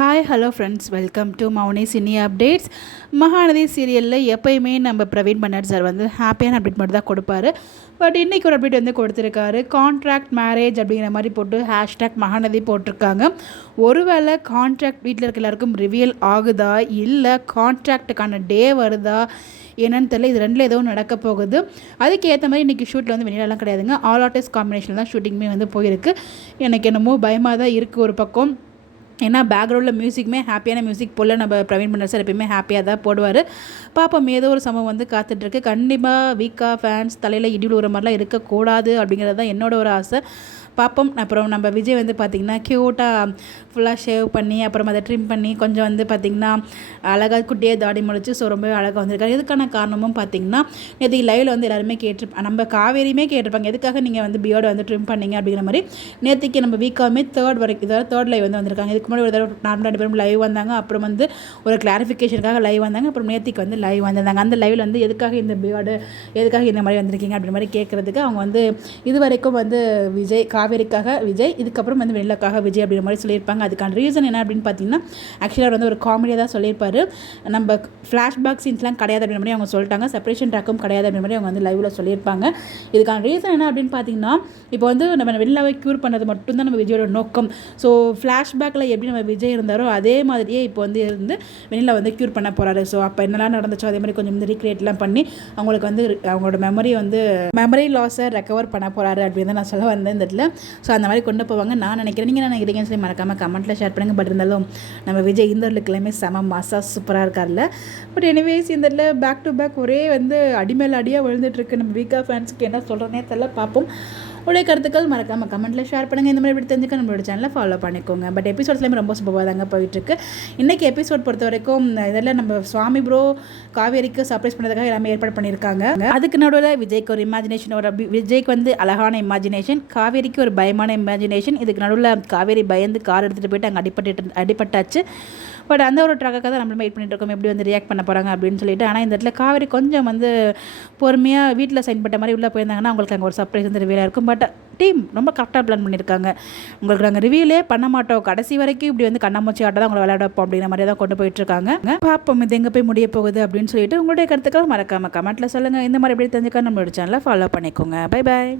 Hi hello friends, welcome to Mouni cine updates. Mahanadi சீரியலில் எப்போயுமே நம்ம பிரவீன் பன்னட் சார் வந்து ஹாப்பியான அப்டேட் மட்டும் தான் கொடுப்பாரு. பட் இன்றைக்கி ஒரு அப்டேட் வந்து கொடுத்துருக்காரு. கான்ட்ராக்ட் மேரேஜ் அப்படிங்கிற மாதிரி போட்டு ஹேஷ்டேக் மகாநதி போட்டிருக்காங்க. ஒருவேளை கான்ட்ராக்ட் வீட்டில் இருக்க எல்லாருக்கும் ரிவீல் ஆகுதா, இல்லை கான்ட்ராக்டுக்கான டே வருதா என்னன்னு தெரியல. இது ரெண்டில் ஏதோ நடக்க போகுது. அதுக்கு ஏற்ற மாதிரி இன்றைக்கி ஷூட்டில் வந்து வெளியிலலாம் கிடையாதுங்க. ஆல் ஆர்டிஸ்ட் காம்பினேஷனில் தான் ஷூட்டிங்குமே வந்து போயிருக்கு. எனக்கு என்னமோ பயமாக தான் இருக்குது ஒரு பக்கம். ஏன்னா பேக்ரவுண்டில் மியூசிக்குமே ஹாப்பியான மியூசிக் போல் நம்ம பிரவீன் பன்னட் சார் எப்பயுமே ஹாப்பியாக தான் போடுவார். பாப்போம், ஏதோ ஒரு சமம் வந்து காத்துட்ருக்கு. கண்டிப்பாக வீக்கா ஃபேன்ஸ் தலையில் இடி விழுகிற மாதிரிலாம் இருக்கக்கூடாது அப்படிங்கிறது தான் என்னோட ஒரு ஆசை. பார்ப்போம். அப்புறம் நம்ம விஜய் வந்து பார்த்திங்கன்னா க்யூட்டாக ஃபுல்லாக ஷேவ் பண்ணி அப்புறம் அதை ட்ரிம் பண்ணி கொஞ்சம் வந்து பார்த்திங்கன்னா அழகாக குட்டியாக தாடி முடிச்சு ஸோ ரொம்பவே அழகாக வந்திருக்காரு. இதுக்கான காரணமும் பார்த்திங்கன்னா நேற்று லைவில் வந்து எல்லாருமே நம்ம காவேரியுமே கேட்டிருப்பாங்க, எதுக்காக நீங்கள் வந்து பியர்டை வந்து ட்ரிம் பண்ணிங்க அப்படிங்கிற மாதிரி. நேற்றுக்கு நம்ம வீக்காகவே தேர்ட் லைவ் வந்து வந்திருக்காங்க. இதுக்கு முன்னாடி ஒரு தடவை நார்மலாக 2 பேரும் லைவ் வந்தாங்க. அப்புறம் வந்து ஒரு கிளாரிஃபிகேஷனுக்காக லைவ் வந்தாங்க. அப்புறம் நேற்றுக்கு வந்து லைவ் வந்திருந்தாங்க. அந்த லைவில் வந்து எதுக்காக இந்த பியர்டு, எதுக்காக இந்த மாதிரி வந்திருக்கீங்க அப்படின்ற மாதிரி கேட்குறதுக்கு அவங்க வந்து இது வரைக்கும் வந்து விஜய் காவேரிக்காக விஜய், இதுக்கப்புறம் வந்து வெள்ளைக்காக விஜய் அப்படிங்கிற மாதிரி சொல்லியிருப்பாங்க. அதுக்கான ரீசன் என்ன அப்படின்னு பார்த்தீங்கன்னா, ஆக்சுவலாக வந்து ஒரு காமெடியாக தான் சொல்லியிருப்பாரு. நம்ம ஃப்ளாஷ்பேக் சீன்ஸ்லாம் கிடையாது அப்படின்ற மாதிரி அவங்க சொல்லிட்டாங்க. செப்பரேஷன் ட்ராக்கும் கிடையாது அப்படின்ற மாதிரி அவங்க வந்து லைவில் சொல்லியிருப்பாங்க. இதுக்கான ரீசன் என்ன அப்படின்னு பார்த்தீங்கன்னா, இப்போ வந்து நம்ம வெள்ளாவை க்யூர் பண்ணுறது மட்டும்தான் நம்ம விஜயோட நோக்கம். ஸோ ஃப்ளாஷ்பேக்கில் எப்படி நம்ம விஜய் இருந்தாரோ அதே மாதிரியே இப்போ வந்து இருந்து வெண்ணிலா வந்து க்யூர் பண்ண போகிறாரு. ஸோ அப்போ என்னெல்லாம் நடந்துச்சோ அதே மாதிரி கொஞ்சம் வந்து ரீக்ரியேட்லாம் பண்ணி அவங்களுக்கு வந்து அவங்களோட மெமரி லாஸை ரெக்கவர் பண்ண போகிறாரு அப்படின்னு தான் நான் சொல்ல வந்தேன் இந்த இடத்துல. ஸோ அந்த மாதிரி கொண்டு போவாங்க நான் நினைக்கிறேன். நீங்கள் என்ன நினைக்கிறீங்கன்னு சொல்லி மறக்காமல் கமெண்ட்டில் ஷேர் பண்ணுங்கள். பட் இருந்தாலும் நம்ம விஜய் இந்த லுக்லையுமே செம மாசா சூப்பராக இருக்கார்ல. பட் எனிவேஸ் இந்த இடத்துல பேக் டு பேக் ஒரே வந்து அடிமேல் அடியாக விழுந்துட்டுருக்கு. நம்ம வீக்கா ஃபேன்ஸுக்கு என்ன சொல்கிறேனே தெரியல. பார்ப்போம். உடைய கருத்துக்கள் மறக்காமல் கமெண்ட்டில் ஷேர் பண்ணுங்கள். இந்த மாதிரி எப்படி தெரிஞ்சுக்க நம்மளோட சேனலை ஃபாலோ பண்ணிக்கோங்க. பட் எபிசோட்ஸ்லேயுமே ரொம்ப சூப்பராக தாங்க போயிட்டுருக்கு. இன்றைக்கி எபிசோட் பொறுத்த வரைக்கும் இதெல்லாம் நம்ம சுவாமி ப்ரோ காவேரிக்கு சர்ப்ரைஸ் பண்ணுறதுக்காக எல்லாமே ஏற்பாடு பண்ணியிருக்காங்க. அதுக்கு நடுவில் விஜய்க்கு ஒரு இமேஜினேஷன், விஜய்க்கு வந்து அழகான இமேஜினேஷன், காவேரிக்கு ஒரு பயமான இமேஜினேஷன். இதுக்கு நடுவில் காவேரி பயந்து கார் எடுத்துகிட்டு போயிட்டு அங்கே அடிபட்டாச்சு. பட் அந்த ஒரு ட்ராக்காக தான் நம்ம வெயிட் பண்ணிட்டு இருக்கோம், எப்படி வந்து ரியாக்ட் பண்ண போகிறாங்க அப்படின்னு சொல்லிட்டு. ஆனால் இந்த இடத்துல காவேரி கொஞ்சம் வந்து பொறுமையாக வீட்டில் சைன் பண்ண மாதிரி உள்ளே போயிருந்தாங்கன்னா அவங்களுக்கு அங்கே ஒரு சர்ப்ரைஸ் வந்து ரிவீலாக இருக்கும். பட் டீம் ரொம்ப கரெக்டாக பிளான் பண்ணியிருக்காங்க. உங்களுக்கு நாங்கள் ரிவீலே பண்ண மாட்டோம், கடைசி வரைக்கும் இப்படி வந்து கண்ணாமூச்சி ஆட்ட தான் உங்களை விளையாட வைப்போம் அப்படிங்கிற மாதிரி தான் கொண்டு போயிட்டுருக்காங்க. பார்ப்போம் இது எங்கே போய் முடிய போகுது அப்படின்னு சொல்லிட்டு. உங்களுடைய கருத்துக்கள் மறக்காமல் கமெண்ட்டில் சொல்லுங்கள். இந்த மாதிரி எப்படி தெரிஞ்சுக்க நம்மளோட சேனலை ஃபாலோ பண்ணிக்கோங்க. Bye bye.